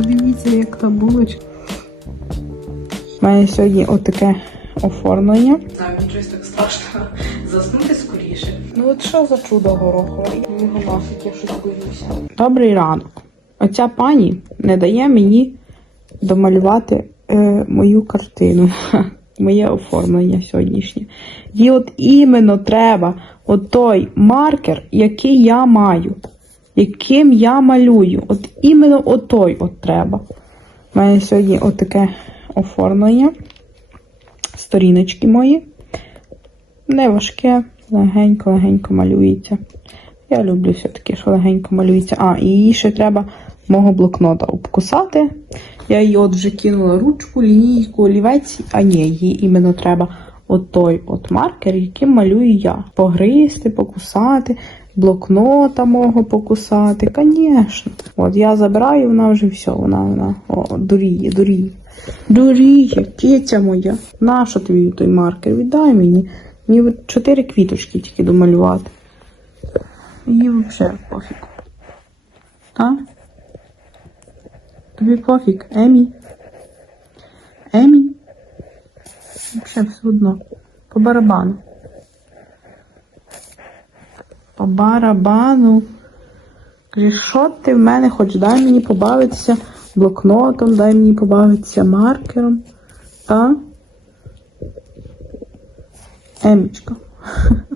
Подивіться, як та булочка. У мене сьогодні отаке оформлення. Знаю, мені щось так страшно заснути скоріше. Ну от що за чудо горохове? Його нафіг, я щось боюся. Добрий ранок. Оця пані не дає мені домалювати е, мою картину. Моє оформлення сьогоднішнє. Їй от іменно треба от той маркер, який я маю, яким я малюю. От іменно от той от треба. У мене сьогодні отаке оформлення. Сторіночки мої. Не важке, легенько-легенько малюється. Я люблю все-таки, що легенько малюється. А, і її ще треба мого блокнота обкусати. Я її от вже кинула ручку, лінійку, олівець, а ні, їй іменно треба от той от маркер, яким малюю я. Погризти, покусати, блокнота мого покусати. Звісно. От я забираю, вона вже все, вона, вона о, дуріє, дуріє. Дуріє, киця моя. Нащо тобі той маркер? Віддай мені. Мені от чотири квіточки тільки домалювати. Їй взагалі пофіг. Так? Тобі пофіг, Емі? Емі? Взагалі все одно. По барабану. По барабану. Що ти в мене хочеш? Дай мені побавитися блокнотом, дай мені побавитися маркером. Та? Емічка.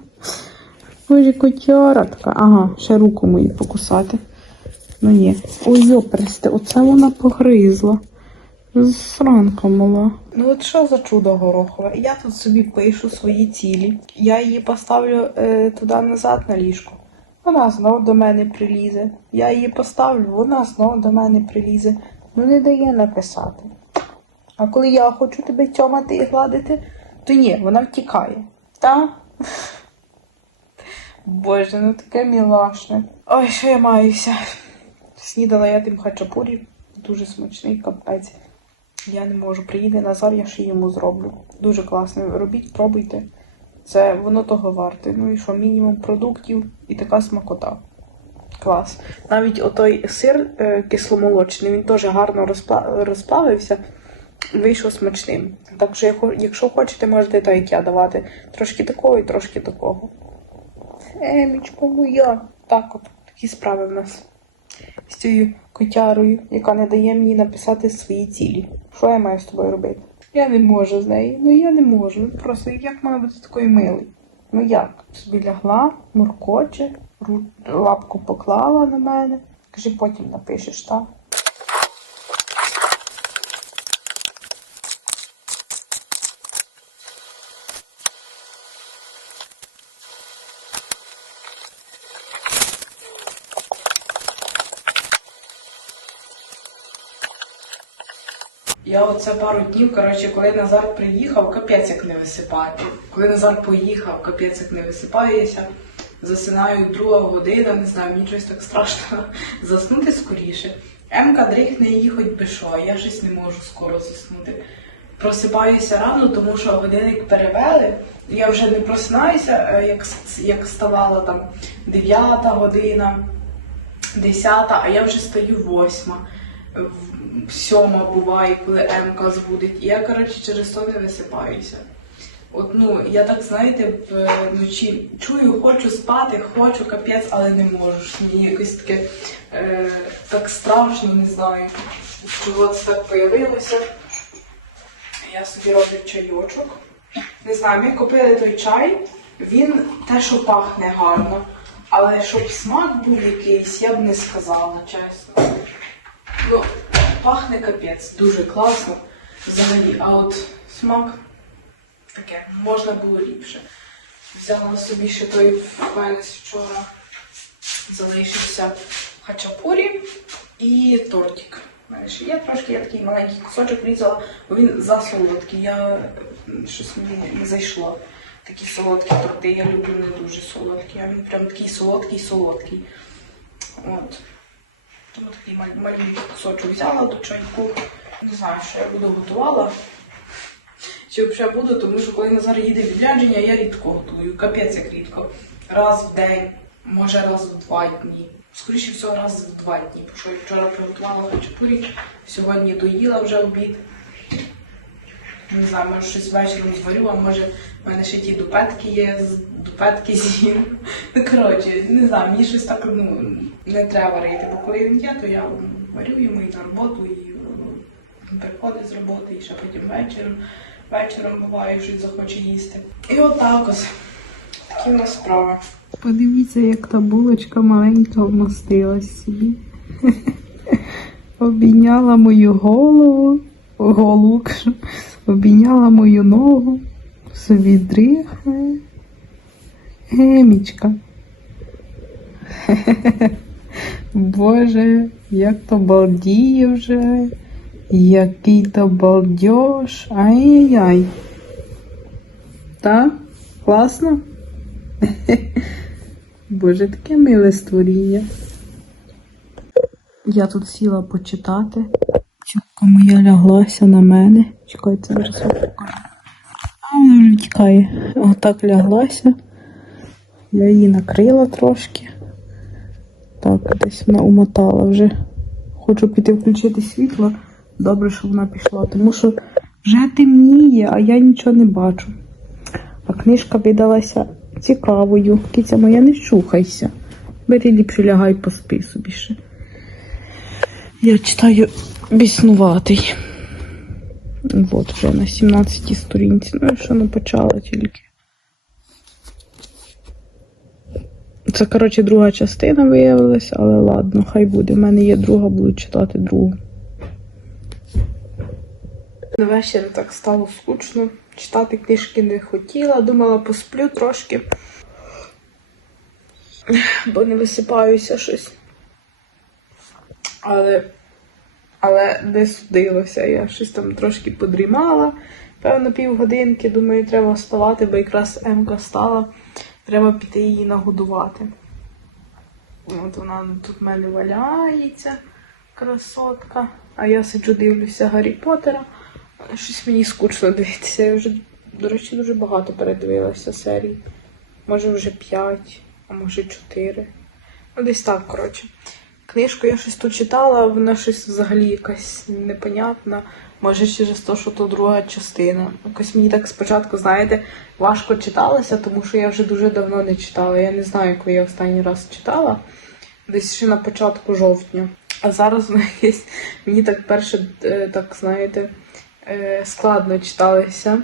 Боже, котяра така. Ага, ще руку мою покусати. Ну ні. Ой, йоперсти, оце вона погризла. Сранка мала. Ну от що за чудо горохове? Я тут собі пишу свої цілі. Я її поставлю е, туди назад на ліжко. Вона знов до мене прилізе. Я її поставлю, вона знов до мене прилізе. Ну не дає написати. А коли я хочу тебе тьомати і гладити, то ні, вона втікає. Та? Боже, ну таке мілашне. Ой, що я маюся. Снідала я тим хачапурі. Дуже смачний капець. Я не можу. Приїде Назар, я ще йому зроблю. Дуже класно. Робіть, пробуйте. Це воно того варте. Ну і що, мінімум продуктів і така смакота. Клас. Навіть отой сир е, кисломолочний, він теж гарно розплавився, вийшов смачним. Так що, якщо хочете, можете так, як я давати. Трошки такого і трошки такого. Емічко моя. Так от, такі справи в нас з цією котярою, яка не дає мені написати свої цілі. Що я маю з тобою робити? Я не можу з нею. Ну я не можу. Просто як маю бути такою милою? Ну як? Собі лягла, муркоче, лапку поклала на мене. Кажи, потім напишеш, так? Я оце пару днів, коротше, коли Назар приїхав, капець як не висипаю. Коли Назар поїхав, капець як не висипаюся. Засинаю друга година, не знаю, мені щось так страшно заснути скоріше. Емка дрихне її хоч би що, я щось не можу скоро заснути. Просипаюся рано, тому що годинник перевели. Я вже не просинаюся, е, як, як ставала там 9 година, 10, а я вже стою 8 в- сьома буває, коли Емка збудить. І я, коротше, через то не висипаюся. От, ну, я так, знаєте, вночі чую, хочу спати, хочу капець, але не можу. Мені якось таке е, так страшно, не знаю, чого це так появилося. Я собі роблю чайочок. Не знаю, ми купили той чай, він те, що пахне гарно. Але щоб смак був якийсь, я б не сказала, чесно. Ну, пахне капець, дуже класно взагалі. А от смак таке, можна було ліпше. Взяла собі ще той в вчора залишився хачапурі і тортик. Є трошки, я такий маленький кусочок різала, бо він засолодкий. Я щось мені не зайшло. Такі солодкі торти, я люблю не дуже солодкі, а він прям такий солодкий-солодкий. От. Тому такий мал- маленький кусочок взяла до чайку. Не знаю, що я буду готувала. Чи взагалі буду, тому що коли Назар їде відрядження, я рідко готую. Капець як рідко. Раз в день, може раз в два дні. скоріше всього, раз в два дні. Бо що я вчора приготувала хачапурі, сьогодні доїла вже обід. Не знаю, може щось вечором зварю, а може в мене ще ті дупетки є, дупетки з'їм. Ну, коротше, не знаю, мені щось так ну, не треба варити, бо коли він є, то я варю йому і на роботу, і е, приходить з роботи, і ще потім вечором. Вечором буває, щось захоче їсти. І отак ось. Такі в нас справи. Подивіться, як та булочка маленька вмостилась собі. Обійняла мою голову, голову, кажу, обійняла мою ногу, собі дрихає. Гемічка. Боже, як то балдіє вже, який то балдеж. Ай-яй-яй. Та? Класно? Боже, таке миле створіння. Я тут сіла почитати. Чутка моя ляглася на мене. Чекайте, зараз. А вона вже тікає. Отак ляглася. Я її накрила трошки. Так, десь вона умотала вже. Хочу піти включити світло. Добре, що вона пішла, тому що вже темніє, а я нічого не бачу. А книжка видалася цікавою. Киця моя, не чухайся. Бери ліпше лягай поспи собі ще. Я читаю біснуватий. От вже на 17 сторінці. Ну, я ще не почала тільки. Це, коротше, друга частина виявилася, але ладно, хай буде. У мене є друга, буду читати другу. На вечір так стало скучно. Читати книжки не хотіла, думала, посплю трошки, бо не висипаюся щось. Але, але не судилося. Я щось там трошки подрімала, певно, півгодинки. Думаю, треба вставати, бо якраз Емка стала. Треба піти її нагодувати. От вона тут в мене валяється, красотка. А я сиджу дивлюся Гаррі Поттера. Щось мені скучно дивитися. Я вже, до речі, дуже багато передивилася серій. Може вже 5, а може 4. Ну, десь так, коротше. Книжку я щось тут читала, вона щось взагалі якась непонятна. Може, через те, що то друга частина. Якось мені так спочатку, знаєте, важко читалося, тому що я вже дуже давно не читала. Я не знаю, коли я останній раз читала. Десь ще на початку жовтня. А зараз воно якесь мені так перше, е, так знаєте, е, складно читалося.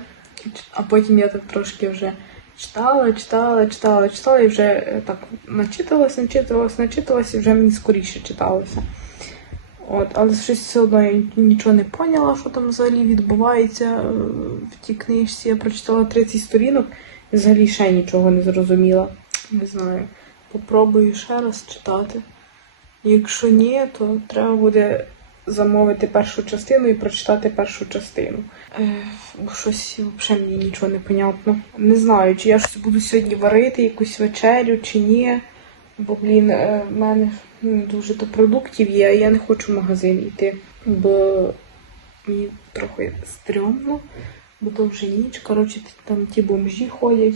А потім я так трошки вже читала, читала, читала, читала і вже е, так начиталась, начиталась, начиталась, і вже мені скоріше читалося. От, але щось все одно я нічого не поняла, що там взагалі відбувається е, в тій книжці. Я прочитала 30 сторінок і взагалі ще нічого не зрозуміла. Не знаю. Попробую ще раз читати. Якщо ні, то треба буде замовити першу частину і прочитати першу частину. Е, щось взагалі мені нічого не понятно. Не знаю, чи я щось буду сьогодні варити, якусь вечерю, чи ні. Бо, блін, е, в мене не дуже то продуктів є, а я не хочу в магазин йти, бо мені трохи стрьомно, бо то вже ніч. Коротше, там ті бомжі ходять.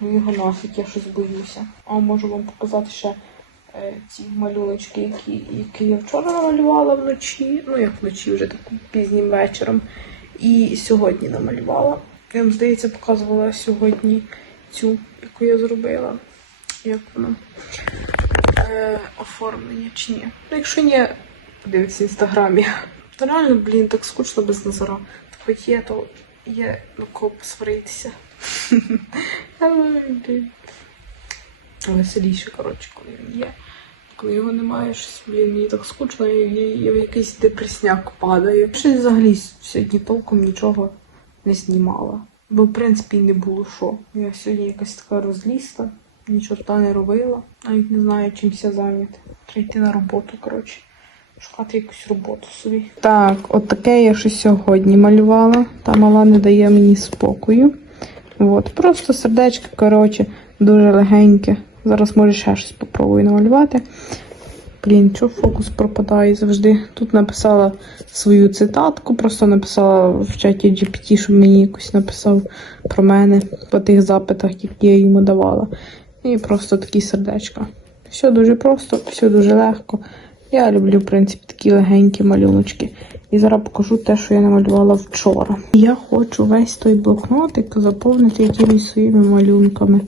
Ну його нафіг, я щось боюся. А можу вам показати ще ці малюночки, які, які я вчора намалювала вночі. Ну, як вночі, вже так пізнім вечором. І сьогодні намалювала. Я вам, здається, показувала сьогодні цю, яку я зробила. Як вона? Е, оформлення чи ні. Ну, якщо ні, подивіться в інстаграмі. Та реально, блін, так скучно без Назара. Хоч є, то є на кого посваритися. Веселіше, коротше, коли він є. Коли його немає, щось, блін, мені так скучно, і я, я в якийсь депресняк падаю. Щось взагалі сьогодні толком нічого не знімала. Бо, в принципі, не було що. Я сьогодні якась така розліста, нічого та не робила. Навіть не знаю, чимся зайняти. Треба йти на роботу, коротше. Шукати якусь роботу собі. Так, от таке я ще сьогодні малювала. Та мала не дає мені спокою. От, просто сердечко, коротше, дуже легеньке. Зараз може ще щось попробую намалювати. Блін, чого фокус пропадає завжди. Тут написала свою цитатку, просто написала в чаті GPT, щоб мені якось написав про мене по тих запитах, які я йому давала. І просто такі сердечка. Все дуже просто, все дуже легко. Я люблю, в принципі, такі легенькі малюночки. І зараз покажу те, що я намалювала вчора. Я хочу весь той блокнотик заповнити якимись своїми малюнками.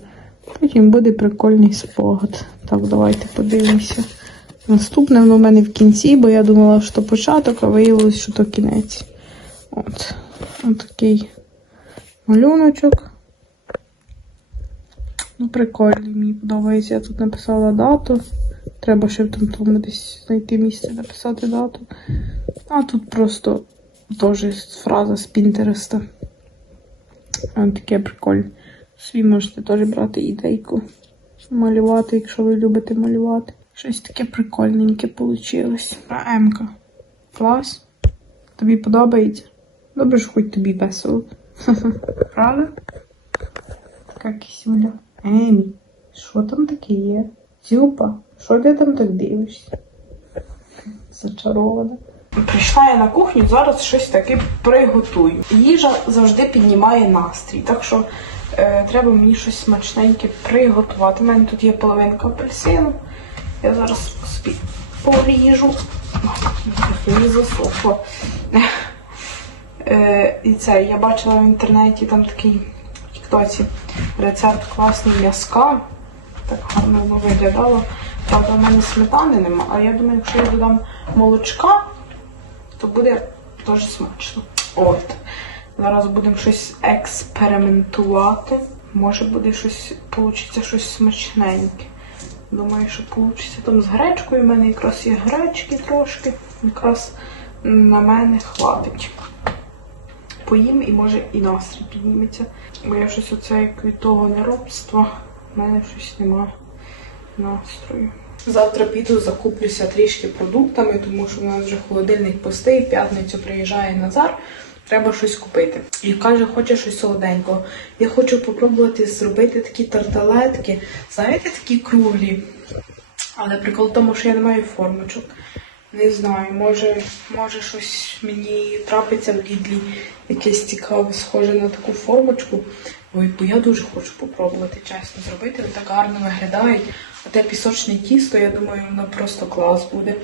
Потім буде прикольний спогад. Так, давайте подивимося. Наступне воно в мене в кінці, бо я думала, що початок, а виявилось, що то кінець. От. От такий малюночок. Ну, прикольний, мені подобається. Я тут написала дату. Треба ще в тому тому десь знайти місце написати дату. А тут просто теж фраза з Пінтереста. Таке прикольне. Свій можете теж брати ідейку. Малювати, якщо ви любите малювати. Щось таке прикольненьке вийшло. А Емка. Клас. Тобі подобається? Добре ж хоч тобі весело. Правда? Така кисюля. Емі, що там таке є? Зюпа, що ти там так дивишся? Зачарована. Прийшла я на кухню, зараз щось таке приготую. Їжа завжди піднімає настрій, так що треба мені щось смачненьке приготувати. У мене тут є половинка апельсину. Я зараз собі поріжу. Не засохло. Е, і це я бачила в інтернеті там такий в Тіктоці рецепт класний м'язка. Так гарно воно виглядало. Правда, в мене сметани нема, а я думаю, якщо я додам молочка, то буде дуже смачно. От. Зараз будемо щось експериментувати. Може буде щось, получиться щось смачненьке. Думаю, що вийде там з гречкою. У мене якраз є гречки трошки. Якраз на мене хватить. Поїм і може і настрій підніметься. Бо я щось оце як від того неробства. в мене щось нема настрою. Завтра піду закуплюся трішки продуктами, тому що в нас вже холодильник пустий, п'ятницю приїжджає Назар. Треба щось купити. І каже, хоче щось солоденького. Я хочу попробувати зробити такі тарталетки. Знаєте, такі круглі. Але прикол в тому, що я не маю формочок. Не знаю, може, може щось мені трапиться в лідлі, якесь цікаве, схоже на таку формочку. Ой, бо я дуже хочу попробувати чесно зробити. Вони так гарно виглядають. Те пісочне тісто, я думаю, воно просто клас буде.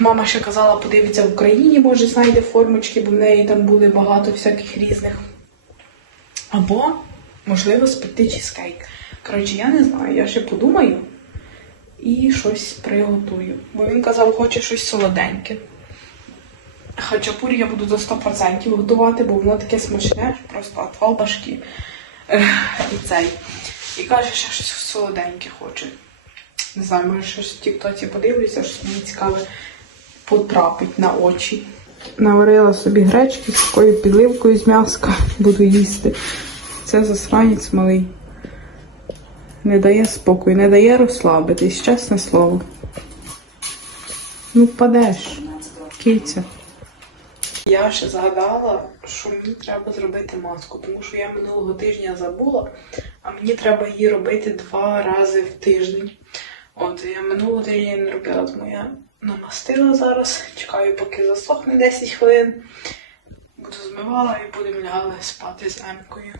Мама ще казала, подивиться в Україні, може, знайде формочки, бо в неї там були багато всяких різних. Або, можливо, спекти чизкейк. Коротше, я не знаю, я ще подумаю і щось приготую. Бо він казав, хоче щось солоденьке. Хачапурі я буду до 100% готувати, бо воно таке смачне, просто отвал башки. І цей. І каже, що щось солоденьке хоче. Не знаю, може щось в тіктоці подивлюся, щось мені цікаве потрапить на очі. Наварила собі гречки з такою підливкою з м'яска, буду їсти. Це засранець малий. Не дає спокою, не дає розслабитись, чесне слово. Ну, впадеш, киця. Я ще згадала, що мені треба зробити маску, тому що я минулого тижня забула, а мені треба її робити два рази в тиждень. От я минулого тижня не робила, тому я намастила зараз. Чекаю, поки засохне 10 хвилин. Буду змивала і будемо лягали спати з Емкою.